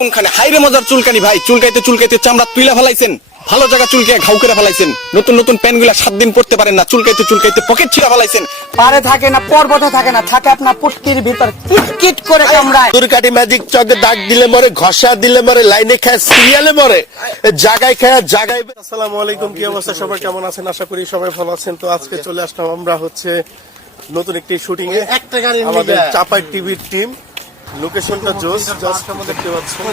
কোনখানে হাইরে মজার চুলকানি ভাই, চুলকাইতে চুলকাইতে চামড়া তুইলা ফেলাইছেন, ভালো জায়গা চুলকে ঘাউ করে ফেলাইছেন, নতুন নতুন প্যান্টগুলা 7 দিন পরতে পারেন না, চুলকাইতে চুলকাইতে পকেট ছিঁড়া ফেলাইছেন। পারে থাকে না, পর্বতে থাকে না, থাকে আপনার পুটকির ভিতর কিটকিট করে কামড়ায়। দুর্গাটি ম্যাজিক চকে দাগ দিলে মরে, ঘষা দিলে মরে, লাইনে খায় সিরিয়ালে মরে, জায়গায় খায় জায়গায়। আসসালামু আলাইকুম, কি অবস্থা সবার, কেমন আছেন? আশা করি সবাই ভালো আছেন। তো আজকে চলে আসলাম আমরা হচ্ছে নতুন একটি শুটিং এ, আমাদের চাপাই টিভির টিম। লোকেশনটা জোস, জাস্ট দেখতে পাচ্ছেন।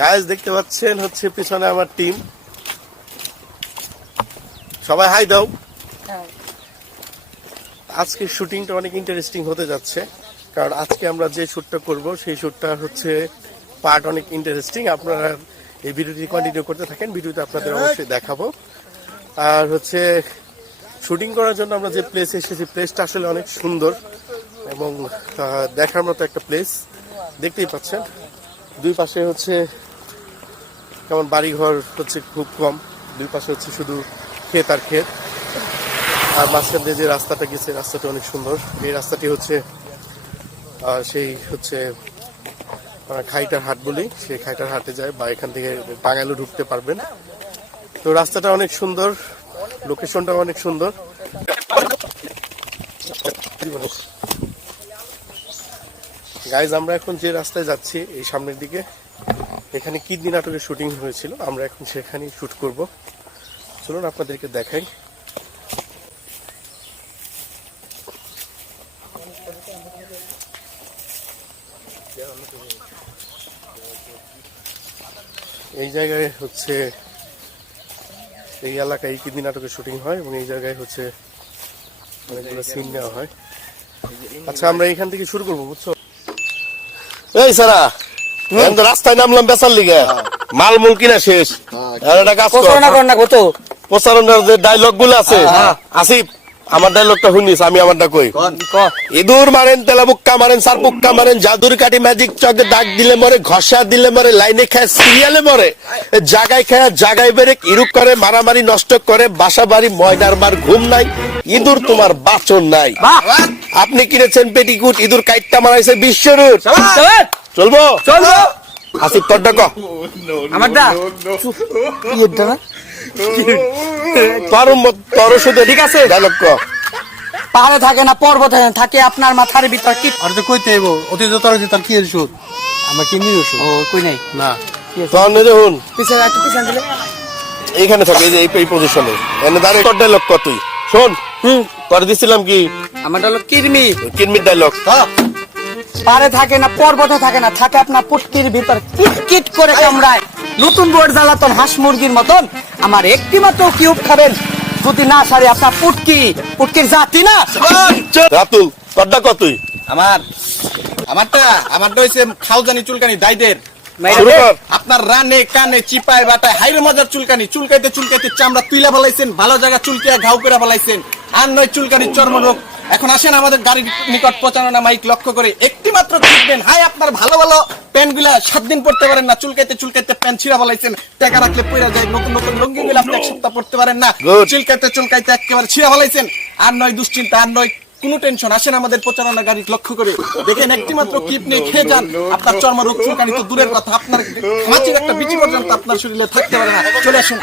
গাইস দেখতে পাচ্ছেন হচ্ছে পিছনে আমার টিম, সবাই হাই দাও। আজকে শুটিংটা অনেক ইন্টারেস্টিং হতে যাচ্ছে, কারণ আজকে আমরা যে শুটটা করব সেই শুটটা হচ্ছে পার্ট অনেক ইন্টারেস্টিং। আপনারা এই ভিডিওটি কন্টিনিউ করতে থাকেন, ভিডিওতে আপনাদের অবশ্যই দেখাবো। আর হচ্ছে শুটিং করার জন্য আমরা যে প্লেসে এসেছি, প্লেসটা আসলে অনেক সুন্দর এবং দেখার মতো একটা প্লেস। দেখতেই পাচ্ছেন দুই পাশে হচ্ছে কেমন বাড়িঘর হচ্ছে খুব কম, দুই পাশে হচ্ছে শুধু ক্ষেত আর ক্ষেত। আর মাঝখান দিয়ে যে রাস্তাটা গেছে, রাস্তাটা অনেক সুন্দর। এই রাস্তাটি হচ্ছে সেই হচ্ছে খাইটার হাট বলি, সেই খাইটার হাটে যায় বা এখান থেকে টাঙ্গাইলে ঢুকতে পারবেন। তো রাস্তাটা অনেক সুন্দর, লোকেশনটা অনেক সুন্দর। গাইজ আমরা এখন যে রাস্তায় যাচ্ছি এই সামনের দিকে, এখানে কিডনি নাটকের শুটিং হয়েছিল, আমরা এখন সেখানেই শুট করব। চলুন আপনাদেরকে দেখাই। এই জায়গায় হচ্ছে এই এলাকায় কিডনি নাটকের শুটিং হয় এবং এই জায়গায় হচ্ছে অনেকগুলো সিন নেওয়া হয়। আচ্ছা আমরা এখান থেকে শুরু করবো, বুঝছো? এই সারা রাস্তায় নামলাম বেচার লিগে, মালমূল কিনা শেষ, প্রচারণার যে ডায়লগ গুলো আছে, আসিফ আমার ডায়লগটা শুনিস, আমি আমারটা কই। ইঁদুর মারেন, তেলাপুক্কা মারেন, সারপুক্কা মারেন, জাদুর কাঠি ম্যাজিক চকে দাগ দিলে মরে, ঘষা দিলে মরে, লাইনে খায় সিরিয়ালে মরে, জায়গায় খায় জায়গায় বেড়ে, ইরুক করে মারামারি নষ্ট করে, বাসা বাড়ি ময়দার মার ঘুম নাই, ইঁদুর তোমার বাচন নাই। আপনি কিনেছেন পেটিকুট, ইঁদুর কাইটটা মারাইছে বিশ্বরূপ। চলবো চলবো আসিফ তোরটা ক আমারটা তোর শুধু ঠিক আছে ডায়লগ ক। পাহাড়ে থাকে না, পর্বতে থাকে আপনার মাথার ভিতর কি। আর তো কইতে হইব অতীত তোর তার কি ওষুধ, আমার কি নির ওষুধ? ও কই নাই না তোর নে দেখুন পিছনে একটু পিছনে দিলে এইখানে থাকে, এই যে এই পজিশনে এনে দাঁড়িয়ে তোর ডায়লগ ক তুই শোন। করে দিছিলাম কি আমারটা হলো কিরমি কিরমির ডায়লগ। পারে থাকে না, পর্বতে থাকে না, থাকে আপনার পুটকির ভিতর কিটকিট করে কামড়ায়। নতুন বোর্ড জ্বালাতন হাঁস মুরগির মতন আমার একটি মাত্র কিউব খাবেন যদি না সারে আপনার পুটকির জাতি না। রাতুল তোরটা ক তুই। আমারটা হইছে খাউজানি চুলকানি দাইদের। শুরু কর। আপনার রানে কানে চিপায় বাটায় হাইরে মজার চুলকানি, চুলকাইতে চুলকাইতে চামড়া তুইলা ফেলাইছেন, ভালো জায়গা চুলকে ঘাউ করে ফেলাইছেন, আর নয় চুলকানির চর্মরোগ। এখন আসেন আমাদের গাড়ির নিকট প্রচারণা মাইক লক্ষ্য করে একটি মাত্র দেখবেন, হাই আপনার ভালো ভালো প্যান্ট গুলা 7 দিন পড়তে পারেন না, চুলকাইতে চুলকাইতে প্যান্ট ছিঁড়া ফেলাইছেন, টাকা রাখলে পড়া যায়, নতুন নতুন লুঙ্গি গুলা আপনি 1 সপ্তাহ পড়তে পারেন না, চুলকাইতে চুলকাইতে একেবারে ছিঁড়া ফেলাইছেন, আর নয় দুশ্চিন্তা, আর নয় কোনো টেনশন। আসেন আমাদের প্রচারণা গাড়ি লক্ষ্য করে দেখেন, একটি মাত্র কিপ নিয়ে খেয়ে যান, আপনার চর্মরোগ চুলকানি তো দূরের কথা, আপনার মাছির একটা বিচি পর্যন্ত আপনার শরীরে থাকতে পারে না। চলে আসুন।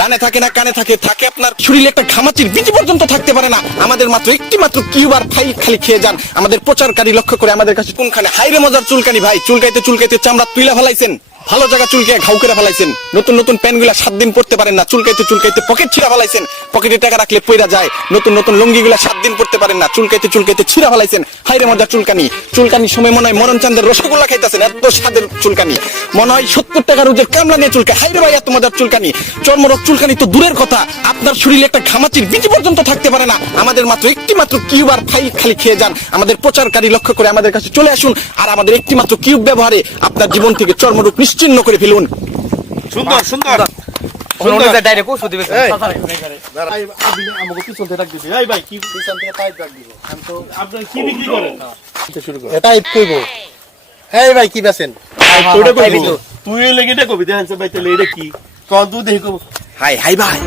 রানে থাকে না, কানে থাকে, থাকে আপনার শরীরে একটা ঘামাচির বিচি পর্যন্ত থাকতে পারে না, আমাদের মাত্র একটি মাত্র কিউব আর ফাইল খালি খেয়ে যান। আমাদের প্রচারকারী লক্ষ্য করে আমাদের কাছে কোনখানে হাইরে মজার চুলকানি ভাই, চুলকাইতে চুলকাইতে চামড়া তুইলা ফেলাইছেন, ভালো জায়গা চুলকে ঘাউ করে ফেলাইছেন, নতুন নতুন প্যান্টগুলা 7 দিন পড়তে পারেন না, চুলকাইতে চুলকাইতে পকেট ছিঁড়া ফেলাইছেন, পকেটে টাকা রাখলে পইরা যায়, নতুন নতুন লুঙ্গিগুলা 7 দিন পড়তে পারেন না, চুলকাইতে চুলকাইতে ছিঁড়া ফেলাইছেন, হাইরে মজার চুলকানি। চুলকানির সময় মনে হয় মরণ চাঁদের রসগোল্লা খাইতেছেন, এত স্বাদের চুলকানি। মনে হয় 70 টাকা রোজের কামলা নিয়ে চুলকায়, হাইরে ভাই এত মজার চুলকানি। চর্মরোগ চুলকানি তো দূরের কথা, আপনার শরীরে একটা ঘামাচির বিচি পর্যন্ত থাকতে পারে না, আমাদের মাত্র একটি মাত্র কিউব আর ফাইল খালি খেয়ে যান। আমাদের প্রচারকারী লক্ষ্য করে আমাদের কাছে চলে আসুন, আর আমাদের একটি মাত্র কিউব ব্যবহারে আপনার জীবন থেকে চর্মরোগ নিশ্চিহ্ন করে ফেলুন। সুন্দর সুন্দর ডাইরেক্ট ওষুধ দিবে। আমাকে পিছন থেকে ডাক দিবি। এই ভাই কি পিছন থেকে পাইপ ডাক দিব, আমি তো আপনি কি বিক্রি করেন? শুরু কর। এটা কইব এই ভাই কি বেছেন তোটা কইবি, তুই লেগে এটা কবি দেখেন ভাই, তাহলে এটা কি কোন তুই দেখো হাই হাই ভাই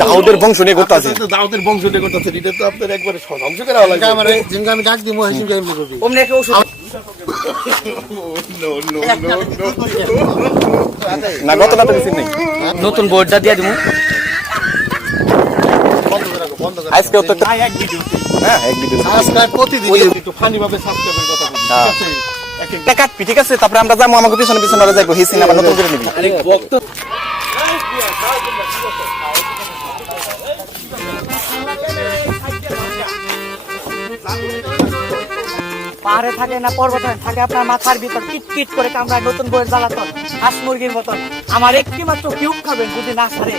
দাউদের বংশ নিয়ে করতে আছে দাউদের বংশ নিয়ে করতেছেন এটা তো আপনার একবারে ধ্বংস করা লাগবে আমার জিনকে আমি ডাক দিব হিসেবে এমনি করবি অমনি একটা ওষুধ না গত রাতে দিছি নাই নতুন বোর্ডটা দিয়ে দিমু আজকে তো এক ভিডিও হ্যাঁ এক ভিডিও সাবস্ক্রাইব প্রতিদিন একটু ফানি ভাবে সাবস্ক্রাইবের কথা বলি ঠিক আছে এক এক টাকা কাটবি ঠিক আছে তারপরে আমরা যাবো আমাকে পিছনে পিছনে ওরা যাইবো হিসিন আবার নতুন করে নিবি আরে বক্ত পাহাড়ে থাকে না পর্বতে থাকে আপনার মাথার ভিতর কিটকিট করে কামড়ায় নতুন বইয়ের জ্বালাতন হাঁস মুরগির মতন আমার একটি মাত্র কিউব খাবেন যদি না ছাড়ে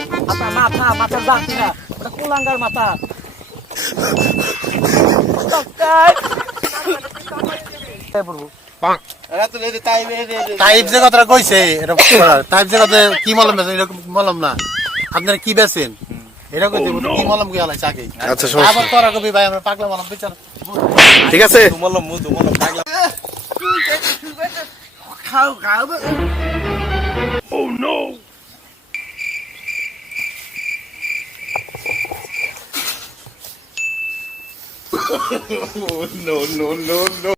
আপনার মাথার জাতি না ওটা কুলাঙ্গার মাথা টাইপ যে কথাটা কইছে এটা টাইপ যে কথা কি মলম বেছেন এরকম মলম না আপনারা কি বেছেন এটা কইতে কি মলম কি আলাই চাকে আচ্ছা আবার তোরা কবি ভাই আমরা পাগলা মলম বিচার ঠিক আছে no